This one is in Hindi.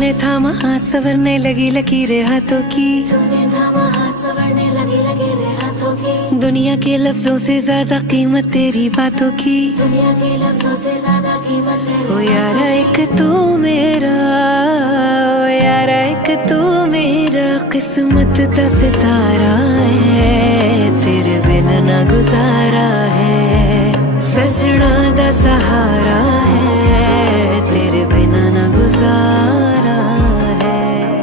तूने थामा हाथ संवरने लगी लकीरें हाथों की, तूने थामा हाथ संवरने लगी लकीरें हाथों की। दुनिया के लफ्जों से ज्यादा कीमत तेरी बातों की, दुनिया के लफ्जों से ज्यादा कीमत तेरी। ओ यारा एक तू मेरा, ओ यारा एक तू मेरा किस्मत का सितारा है, तेरे बिन ना गुजारा है।